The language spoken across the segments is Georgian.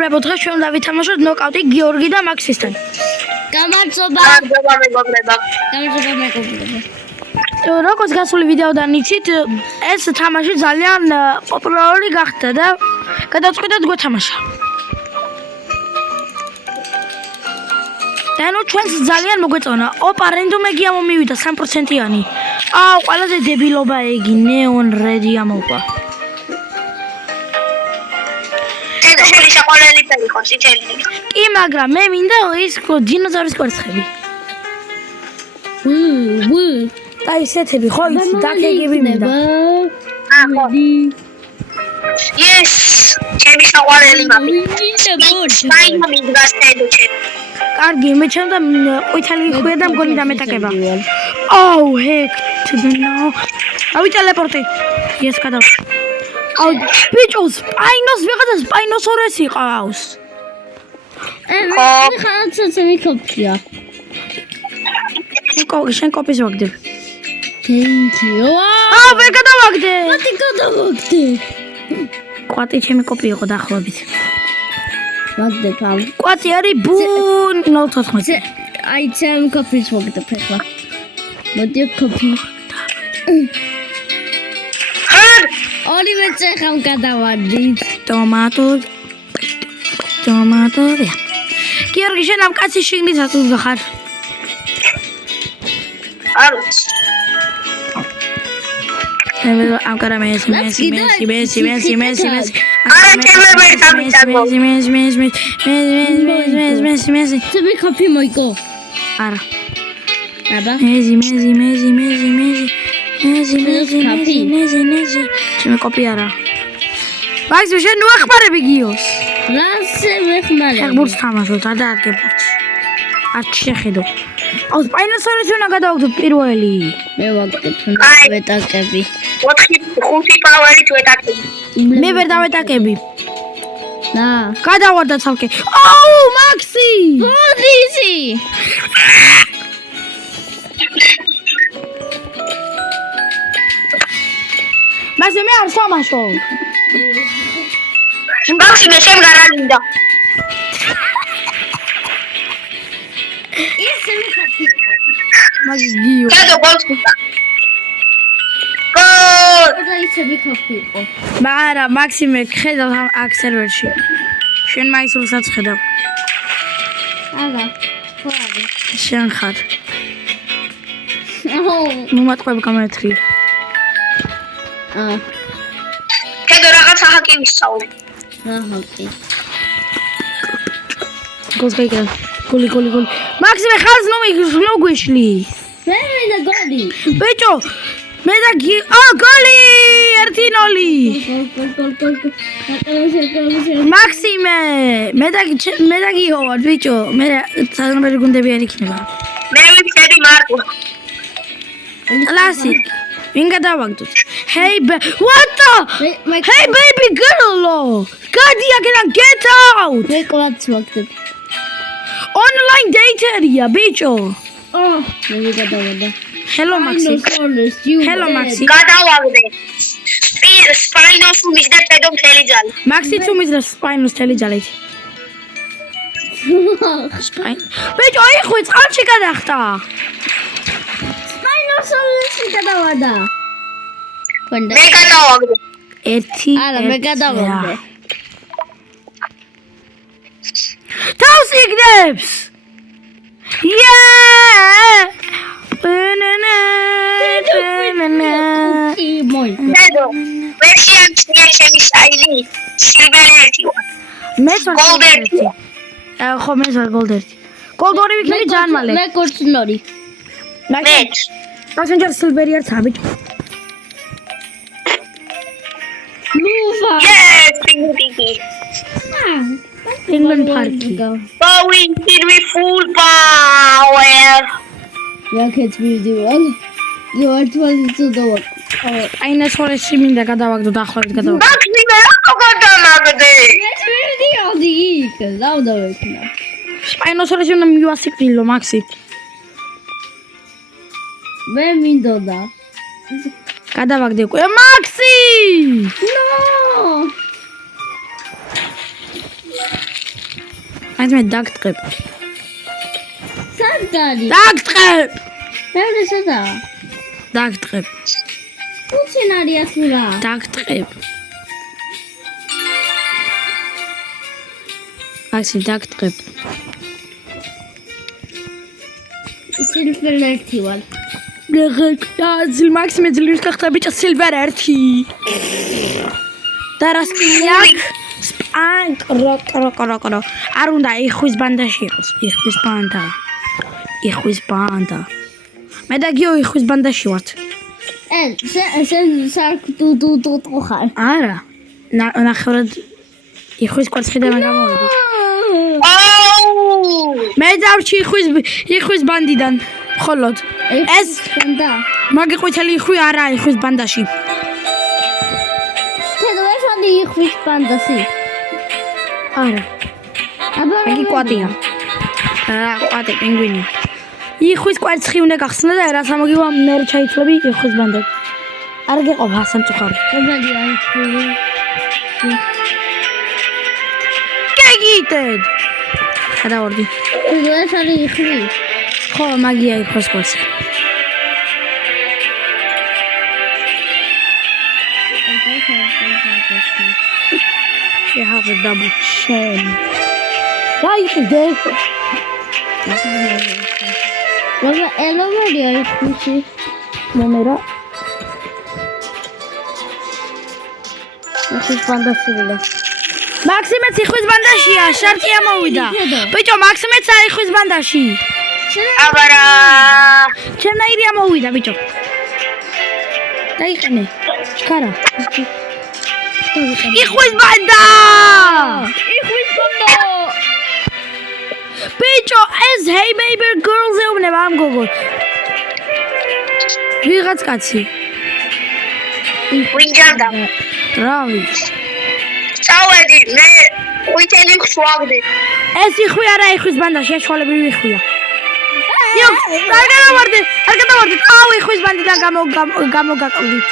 მეგობრებო, დღეს ჩვენ უნდა ვითამაშოთ ნოკაუტი გიორგი და მაქსისთან. გამარჯობა მეგობრებო. როგორც გასული ვიდეოდან იცით, ეს თამაში ძალიან პოპულარული გახდა და გადავწყვიტეთ გვეთამაშა. და ნუ ჩვენს ძალიან მოგვეწონა. ოპა, რენდომი მომივიდა 3%-იანი. აუ, ყველაზე დებილობა იგი, neon red-ი ამოყვა. შენი საყვარელი ფერი ხო წითელი? კი, მაგრამ მე მინდა ის დინოზავრის კვერცხები. და ისეთები ხო იცი, დაკეგები მინდა. Yes, ჩემი საყვარელი მამი. მაინდა მიდგას თედოჩე. კარგი, მე ჩემდა ყვითელი ხვია და მგონი დამეტაკება. აუ, ჰეკ, თბნო. ავი ტელეპორტი. ეს გადავ. აუ, ბიჭოს, სპაინოს ვიღაცა სპაინოსორესი ყავს. ხო, ხანცოცა მიკოპია. შენ კოპის ვაგდებ. Thank you. აუ, ვერ გადავაგდე. მათი გადავაგდე. კვატი ჩემი კოპი იყო დაახლოებით. ვაგდებ ამ. კვატი არის ბუნ 0.14. აი ჩემ კოპის ვაგდებ ახლა. მოდი კოპი. ორივე წეხამ გადავადით. ტომატო. გიორგი, შენ ამ კაცის შიგნისაც უძახარ. არც. ამ კარამეს მესი. არა, ჩემები დამიტაგო. მესი. ცები კოპი მოიგო. არა. აბა. მეზი. ჩემი კოპი არა. მაგის შენ ნუ ახმარები გიოს. რასე მეხმარე. ხერბურთს თამაშობ, ადარგე ბურთს. არ შეხედო. აუ, სპაინოსორეს უნდა გადავაგდოთ პირველი. მე ვაგდებ ვეტაკები. 4-5 პავერი თუ ეტაკები. მე ვერ დავეტაკები. და. გადავარდა ცალკე. აუ, მაქსი! ბოდისი. მაქსი მე არ სამაშო. მაქსი მე შენ გარანინდა. ისე მეკოპი. მაგ გიო. კადო გოლს ხუთა. გოლ! და ისე მეკოპი იყო. მაგრამ მაქსი მე ხედავ აქ სერვერში. შენ მაის რუსაც ხედავ. არა. ხოადი. შენ ხარ. აჰო. ნუ მატყუებ გამეთრი. კადო რაღაცა ჰაკი ვისწავლე. აჰა, კი. გოლი. მაქსი მე ხალს ნუ გვიშლი. მე მინდა გოლი. ბიჭო, მე და გოლი 1-0. მაქსი მე და გიოვარ ბიჭო, მე სანამერი გუნდები არ იქნება. მე ვიცი მარკო. კლასიკ. ვინ გადავაგდოთ? Hey, what the? Hey, baby girl! გადი აქედან, get out! მე კვაც ვაგდებ. Online dater-ია, ბიჭო. მე გადავადა. Hello, Maxi. Hello, Maxi. გადავაგდე. სპაინოს უმის და პედო მთელი ძალი. Maxi თუმის და სპაინოს თელი ძალით. ბიჭო, აიხო, წყალში გადახტა. სპაინოსი გადავადა. მე გადავაგდე. ერთი. არა, მე გადავაგდე. თავს იგდებს. Yeah! კადო. მე შეამჩნია ჩემი სტაილი. სილვერი ერთი ვარ. მე გოლდერტი. ხო, მე გოლდერტი. გოლდორი ვიქნები ძალიან მალე. მე კორცნორი. მე. ასენჯერ სილვერი არც აბიჭო. ლუვა. Yes, pingvini. Penguin parki. Going with full power. Rocket video. You are 22 dollars. აინასორესი მინდა გადავაგდო დაახლოებით გადავაგდო. მაქსი მე რა გადავაგდე? ეს ვიდეო დიგ. დავდავექნა. აინასორესი უნდა მივასიკვდილო მაქსი. მე მინდოდა. გადავაგდე უკვე მაქსი! No! მე დაგტყებ. სად გარი? დაგტყებ. ბევრი სადაა? დაგტყებ. უცინარია თუ რა? დაგტყებ. ასე დაგტყებ. სილვერ ერთი ვარ. მაქსიმე ძლივს გახდა ბიჭო სილვერ 1. და რა სკინი აქვს? სპანკ როკ. არ უნდა იხვის ბანდაში იყოს. იხვის ბანდა. მე და გიო იხვის ბანდაში ვართ. სენ სარკ დუ ხარ. არა. ნახევრად იხვის კვერცხიდან გამოვიდი. მე დავრჩი იხვის ბანდიდან. ხოლოდ ეს ბანდა. მაგი ყვითელი იხვი არა იხვის ბანდაში. თედო ესონი იხვის ბანდაში. არა. მაგი კვატია. რა კვატი პინგვინი. იხვის კვერცხი უნდა გახსნა და რა სამოგივა მე ჩაიცვლები იხვის ბანდად. არ გეყოფა სამწუხაროდ. როგორია იხვის? გიგიტედ. გადავარდი. თედო ესონი იხვის. ხო მაგია იხვის კვერცხი. She has a double chin. Why is this? Baba elomeriya ixvisi. Numero. იხვის ბანდაში ვიდა. მაქსიმეც იხვის ბანდაშია, შარტი ამოვიდა. ბიჭო, მაქსიმეც არ იხვის ბანდაში. აბარა. ჩემნაირი ამოვიდა, ბიჭო. დაიყენე. შკარა. იხვის ბანდა! იხვის ბანდა! ბიჭო, ეს Hey Baby Girls ეუბნება ამ გოგოს. ვიღაც კაცი. ვინჯარდა. რავი. წავედი, მე ყვითელი ხვაგდი. ეს იხვი არა იხვის ბანდაში, ეშვალებრივი იხვია. იო, არ გადავარდე. აუ, იხვის ბანდიდან გამოგაკლდით.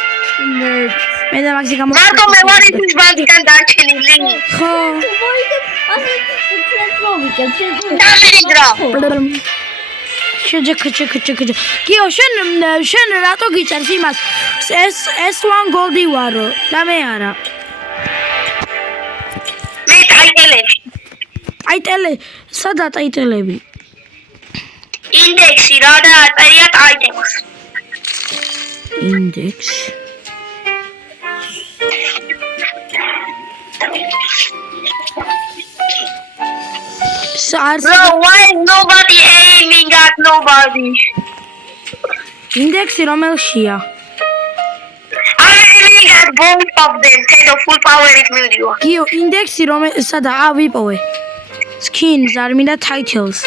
მე და მაქსი მარტო მე ვარ იხვის ბანდიდან დარჩენილი. ხო. ასე ფლესმოვიკებ, დამირიგრა. შეჯეკ. გიო, შენ რატო გიწერს იმას? S1 Goldie ვარო და მე არა. მე ტაიტელები. ტაიტელე, სადა ტაიტელები? ინდექსი რა და აწერია ტაიტელს. ინდექსი. Bro, why is nobody aiming at nobody? ინდექსი რომელშია? I'm aiming at both of them. Take the full power if you. გიო, ინდექსი სადა? ვიპოვე. Skins არ მინდა titles.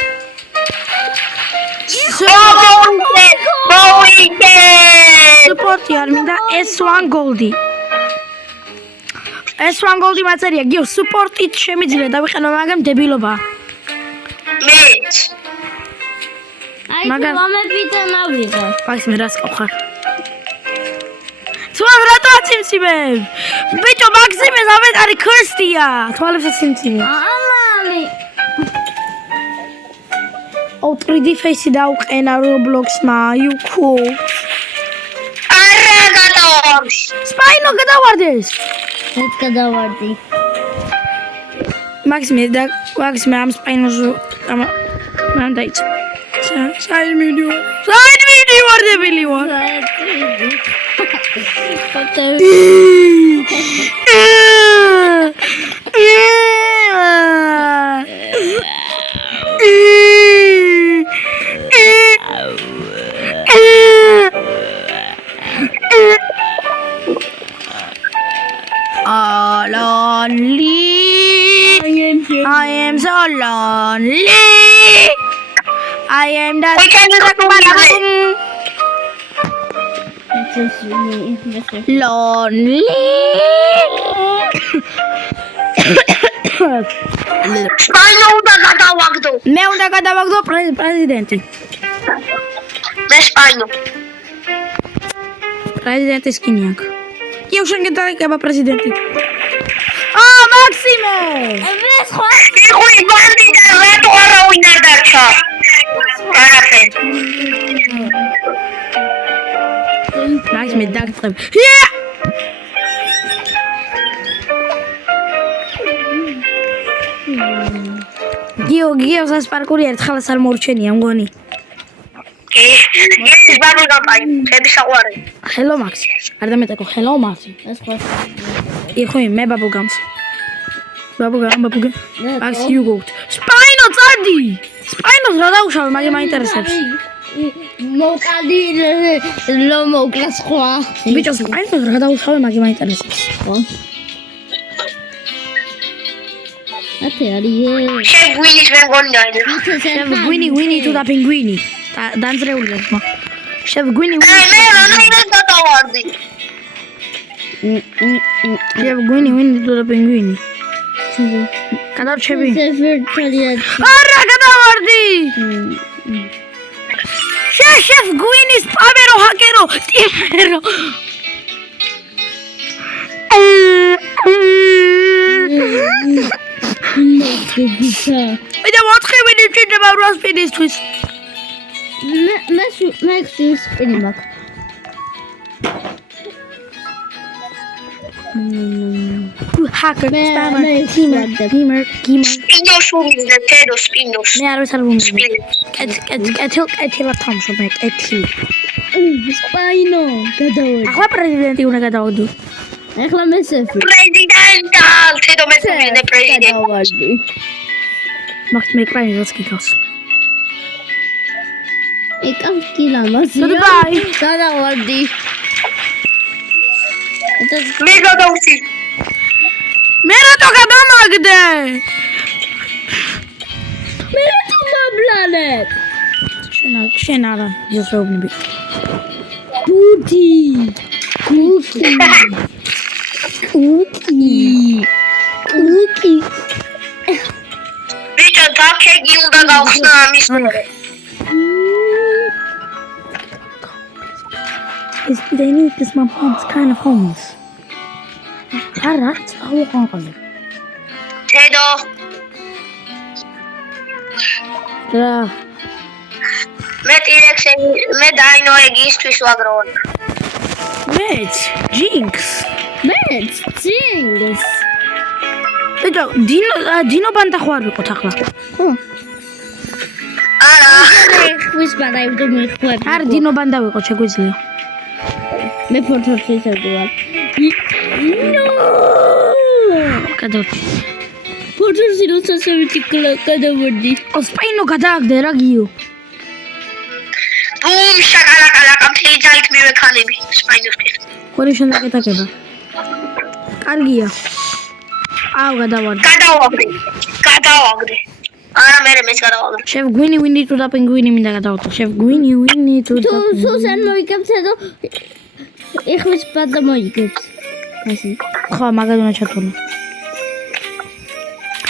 Support-ი არ მინდა S1 Goldie. S1 Goldie მაწერია. გიო, support-ით შემიძლია დავიყენო, მაგრამ დებილობა. მეც. აი მომებიდა ნავიღე. მაგის მე რას ყავხარ? თვალ რატო აციმციმებ? ბიჭო, მაქსიმეს ავეტარი ქრისტია. თვალებს აციმციმე. ამალი. 3D face-ი დაუყენა Roblox-მა. You cool. არა გადავარდი. Spino გადავარდეს. მეც გადავარდი. მაქსიმე ამ Spino-ს მან დაიწყო. საიდ ვიდეო არ დებილი ვარ. Lonely. I am so lonely. I am the lonely. Spino უნდა გადავაგდო. მე უნდა გადავაგდო პრეზიდენტი. მე Spino. პრეზიდენტის სკინი აქვს. იო, შენ გადაიკება პრეზიდენტი. მაქსიმე! მე სხვა იხვის ბანდიდან აჩა. არაფერი. მაგის მე დაგწებ. გიოს ეს პარკური ერთხელაც არ მორჩენია მგონი. ის ბაბულგამპაი, ხები საყვარი. Hello Max. არ დამეტაკო Hello Martin. ეს ხო. იხო მე ბაბულგამს. ბაბულგამ. Max you go. Spino წადი. Spino-ს რა დაუშავე, მაგე მაინტერესებს. მოკადი ლო მოკლას ხვა. ბიჭო, Spino-ს რა დაუშავე, მაგე მაინტერესებს. ხო. ათე არის. შეგვინის მე მგონი დაიძე. Gwini to the penguini. დაანძრეული ხმა. Gwini. მე რა გადავარდი. Gwini to the penguini. გადარჩები. სეფერტალია. არა, გადავარდი. Chef Gwinis Pamero Hakero Timero. მე დავათხები ნიჭდება როსპინისთვის. მე სპინი მაქვს. Hacker, მე gamer. სპინოს უმიზნე, თედო სპინოს. მე არ ვიცი არ ვუმზადე. კეთილად თამშობ მე, კეთილი. სპაინო, გადავედი. ახლა პრეზიდენტი უნდა გადავდო. ახლა მე სეფი. პრეზიდენტა, თედო მე უმიზნე პრეზიდენტი. გადავედი. მაგ მე კრაინს გიქავს. ეკავს კილამაზია. Goodbye. გადავედი. მე გადავწი. მე რატო გადამაგდე? მე რატო მაბლანებ? შენ არა, ისეუბნები. ბუდი. კუკი. ბიჭო, თაქეგი უნდა გავხსნა ამის მერე. They need this my mom's kind of homeless. არა, წავი ყანყალი. თედო, რა, მე ტირექსი, მე დაინო ეგისთვის ვაგროვე. მეც, Jinx. მეც ძინგს. ბიჭო, დინო ბანდა ხო არ ვიყოთ ახლა? ხო. არა, ხვის ბანაიმდე მიხვარ. არ დინო ბანდა ვიყოთ შეგვიძლია. მე ფორტოჩის ვარ. ნო! გადავდი. ფორტოჩი როცა ვიტიკლა გადავედი. სპაინო გადააგდე რა გიო. ბუმ შაკალაკალაკა მთელი ძალით მივექანები სპაინოსთვის. ხორი შენ დაგეტაკება. კარგია. აუ გადავარდი. გადავაგდე. არა, მეც გადავაგდე. Chef Gwini to the penguin მინდა გადავდო. Chef Gwini to the თუ სუსან მოიგებს და ეხვის ბანდა მოიგებს. ასე. ხო, მაგად უნდა ჩათვალო.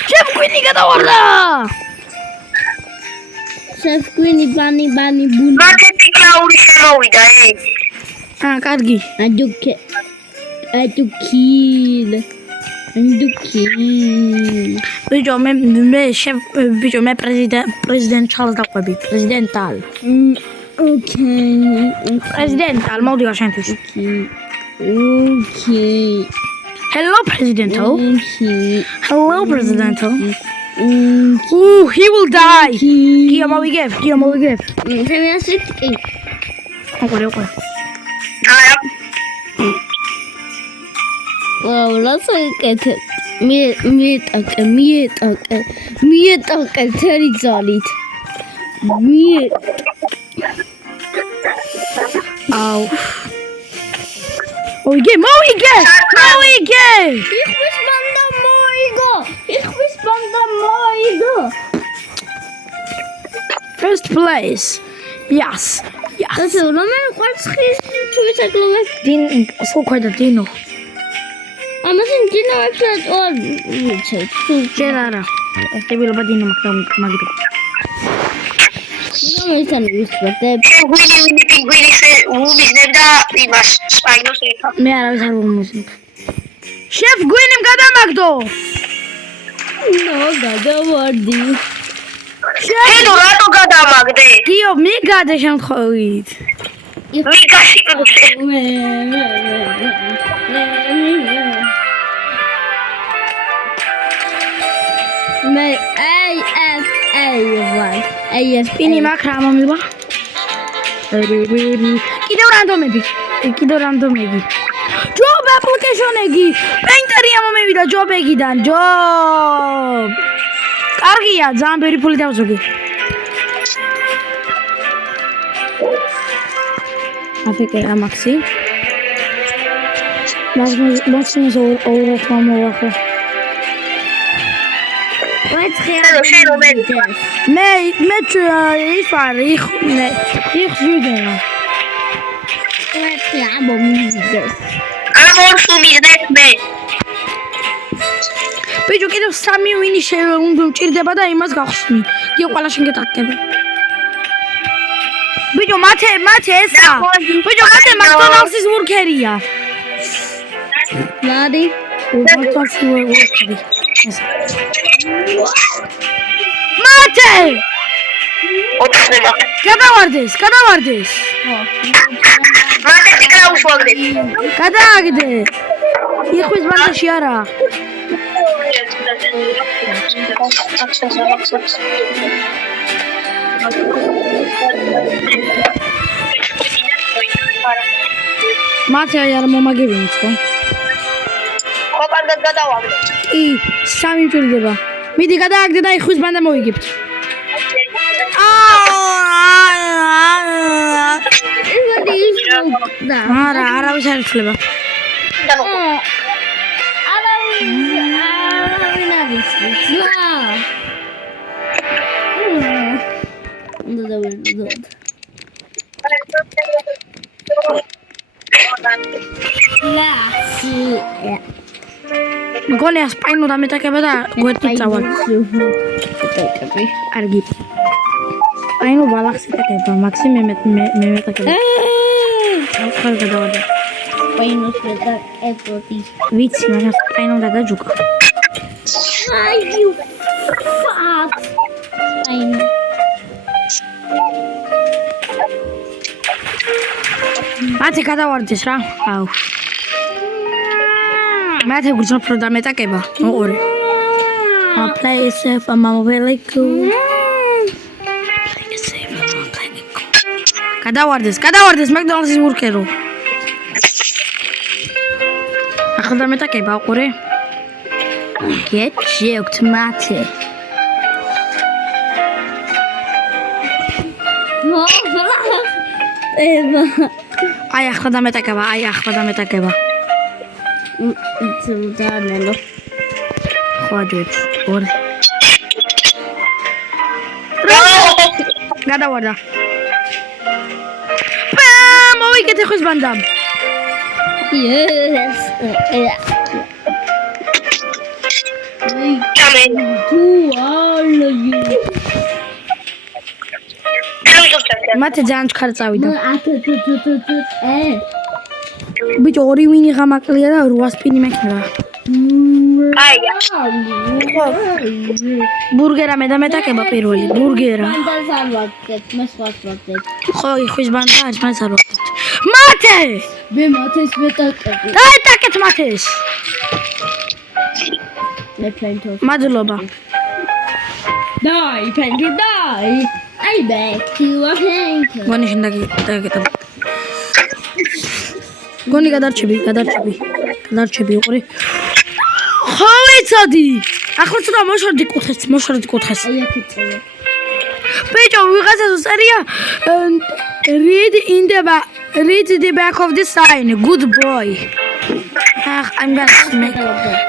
Chef Gwini გადავარდა. Chef Gwini bani buni. მარტეთი კლაური შემოვიდა, კარგი. Aduki. ბიჭო, მე chef ბიჭო, მე პრეზიდენტ ჩალს დაყვები, პრეზიდენტალ. Okay. პრეზიდენტალ მოდი გაშენთვის. Okay. Hello presidento. Okay. Hello presidento. Ooh, he will die. Gio მოვიგებ. მე ასეთი. ოღონდ. არა, ვაუ, ლასა ეკეთე. მიეტაკე თერი ძალით. აუ. მოვიგე. იხვის ბანდა მოიგო. First place. Yes. ასე რომ ყვარცხის თუ ვისაკლოვე. სულ ქვედა დინო. ამაზე დინო ეფსად ორ ვიცით. ჯერ არა. დებილობა დინო მაგდო. გამეცანი ვისვადებ. შეგვინი პინგვინის უმიზნებ და იმას სპაინოს ეხა. მე არავის არ ვუმიზნებ. Chef Gwini გადამაგდო. ნო გადავარდი. თედო რატო გადამაგდე? გიო მიგადე შემთხვევით. მიგაში მე აი სპინი მაქვს რა მომივა? კიდევ რანდომები. ჯობ აპლიკეიშონები. პეინტერია მომევიდა ჯობეგიდან. ჯობ. კარგია, ძალიან ბევრი ფული დავზოგი. აფიკე ამაქსი. მაქსიმუმ ორი მომოვახო. მე ის ვარ, იქ ზუგენა. ბიჭო კიდევ 3 ვინი უნდა მჭირდება და იმას გავხსნი. გიო ყველა შენ გეტაკები. ბიჭო მათე ესა. ბიჭო მათე მაკდონალდსის ვურქერია. ლადი მაკდონალდსის ვურქერი. მათე! გადავარდეს. მათე ტიკრა უშუალდეთ. გადააგდე. იხვის ბანკში არა. მათე არ მომაგებინიც ხო? ხო, კარგად გადავაგდე. კი, 3 მჭირდება. მიდი გადააგდე და იხვის ბანდა მოვიგებთ. არა, არავის არ იცლება. მგონია სპაინო დამეტაკება და გვერდით წავალ. კარგი. სპაინო ბალახს ეტაკება, მაქსი მე მეტაკება. ხარ გადავარდა. სპაინოს მეტაკებოდი. ვიცი, მაგრამ სპაინო დაგაჯუკა. აი you fuck. სპაინო. მათე გადავარდეს რა. აუ. მათე გძნობ რომ დამეტაკება. მოყურე. play safe I'm really cool. Play safe I'm really cool. გადავარდეს მაკდონალდსის ვურკერო. ახლა დამეტაკება უყურე. Get joked მათე. აი ახლა დამეტაკება. ძმდანელო. ხვადეთ. ორ. გადავარდა. მოვიგეთ ხვის ბანდამ. Yes. Coming. Who are you? მათე ძალიან ჩქარი წავიდა. ე ბიჭო ორი ვინი ღამაკლია და 8 სპინი მექნება. აია. ბურგერა მე დამეტაკება პირველი. ბურგერა. მანდალს არ ვაკეთებ, მე სხვას ვაკეთებ. ხო, ხვის ბანდა არის, მას არ ვაკეთებ. მათე! მე მათეს ვეტაკები. დაეტაკეთ მათეს. მე ფენთოს. მადლობა. Die, Penky, die. I back to a painter. გონი შენ დაგეკეთა. გონი გადარჩები. უყური. ხო ვიცოდი. ახლა ცოტა მოშორდი კუთხეს. აი აქ წავე. ბიჭო, ვიღაცას უწერია read the back of the sign. Good boy. I'm gonna make.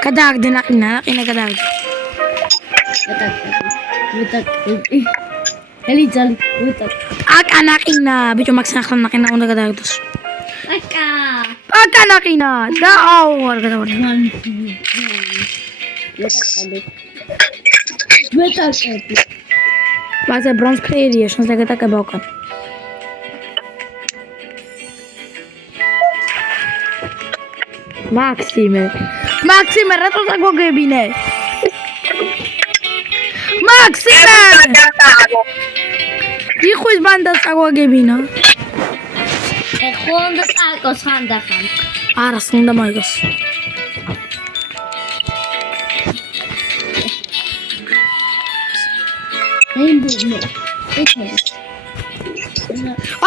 გადააგდე ნაყინა გადააგდე. ვეტაკები. ელიძალი, ვეტაკ. აკა ნაყინა, ბიჭო, მაქსიმ ახლა ნაყინა უნდა გადააგდოს. აკა ნაყინა და აუ არ გადავარდა. ვეტაკები. მაზე ბრონზ პლეიერია, შენს დაგეტაკება უკან. მაქსიმე, რატო დაგოგებინე? მაქსიმე იხვის ბანდას აგვაგებინა ეხლა უნდა წაიკოს ხანდახან. არას უნდა მაიგოს Rainbow. Okay.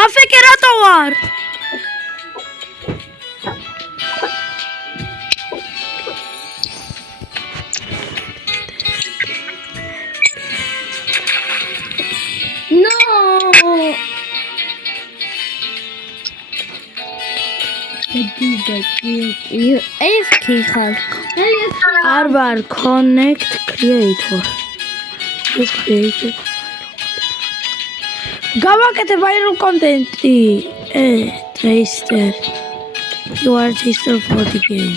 აფეკე რატო ვარ No. You AFK ხარ. არ ვარ connect creator is created გავაკეთე viral content-ი taster you are taster for the game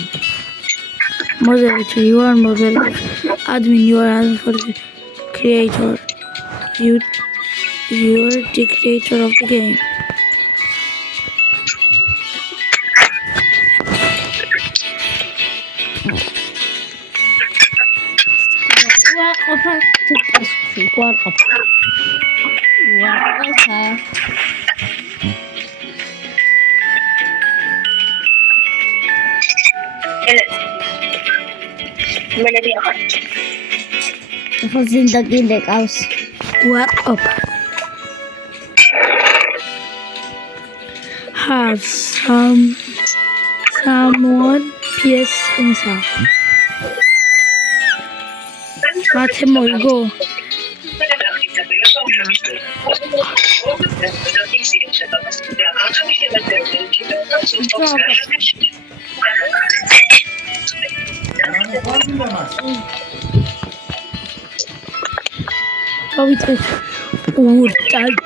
moderator you are moderator admin you are admin for the creator you are the creator of the game زندگی لگاوس What up? Have someone PS inside. What's more go?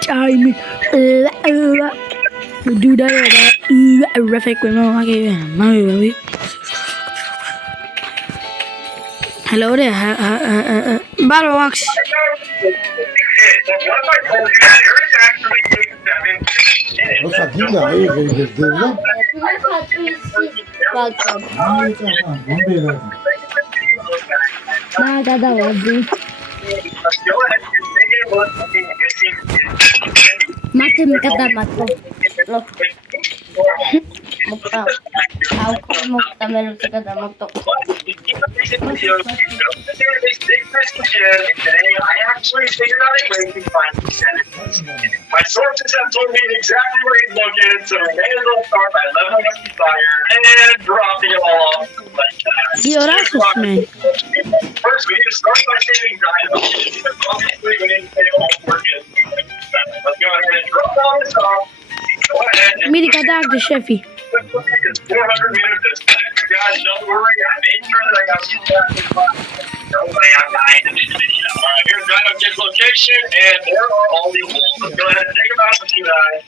Time. Do that. Hello there. Barwax. Nossa vida aí, velho. Nada óbvio. Mate me cada mato. Ao como também não fica da moto. I actually figured out a way to find the Senate. My sources have told me exactly where he's located, so we may as well start by leveling up the fire and dropping it all off like that. You're awesome, man. First, we need to start by saving dynamite. Obviously, we need to stay all working. Let's go ahead and drop all this off. Go ahead and Miri kadak de chefi. it's 400 meters distance. You guys, don't worry. I made sure that I got you back in time. Don't worry, I'm behind in this video. Here's Dino Kid's location, and there are all the wolves. Let's go ahead and take them out with you guys.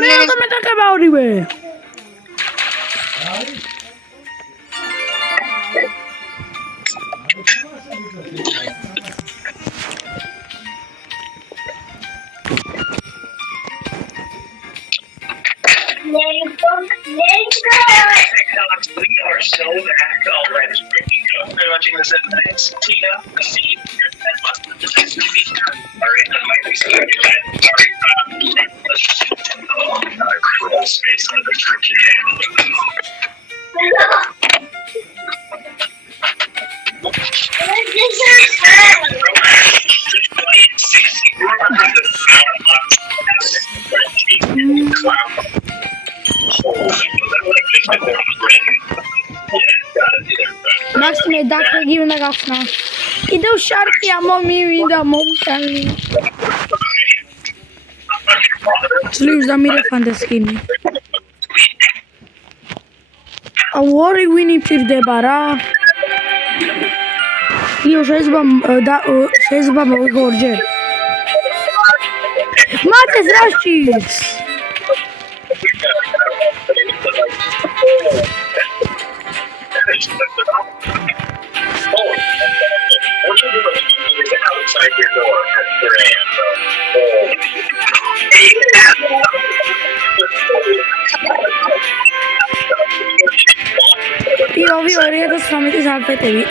Mira que me toca about it. We are so back already. Very much in the same place. Tina, Steve, and Buster. Alright, that might be something you had. Alright, crawl space under the freaking Max me dá aqui um negócio não. E deu shark a mão ainda monta. Sleeves da mira fantasy. A worry winning pir de bara. Eu შეიძლება მოვიგორჯე. მათეს რაშიც. outside your door at 4 a.m. Io ოპოვი 2013 ალფეტები.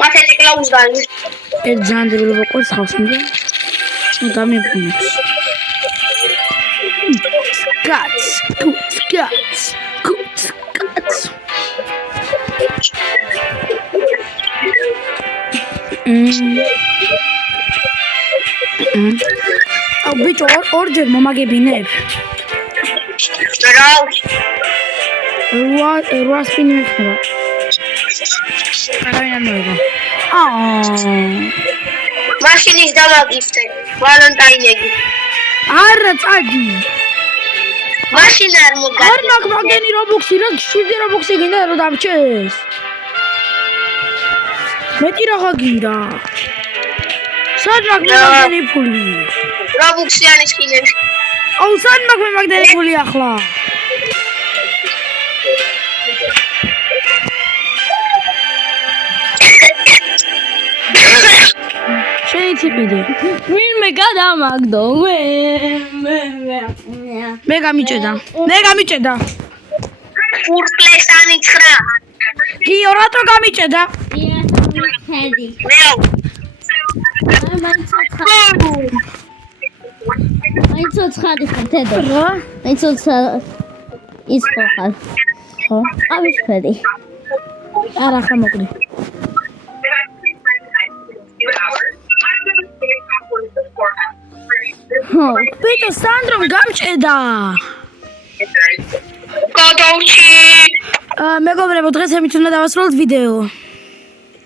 მათეთი კლაუს დაი. ეს ძანდრილ ვოყოს ხავსმდა. დამიფუნებს. Guts. Oh, bitch, order მომაგებინებ. რა სპინი მეხება. კარაიან მოიგო. მაშინის დავაგიფტე. ვალენტაინები. არა წადი. მაშინ არ მოგა. არ მაგ მაგენი რობოქსი რა 7 რობოქსი გინდა რომ დამჭეს. მეტი რაღა გინდა. სად მაგ მაგენი ფული. რობოქსიანის ხილები. აუ სად მაგ მაგენი ფული ახლა. შენი ტიპიდე. ვინმე გადამაგდო მე გამიჭედა. ფურკლესანი 9. გიო რატო გამიჭედა? ჰედი მეო. მაინც ცხადი ხარ თედო რა? მაინც ის ხარ ხო ამის ჰედი არა ხა მოკლე. ხო ბიჭო სანდრომ გამჭედა. გადავჩი. მეგობრებო დღეს ემით უნდა დავასრულოთ ვიდეო.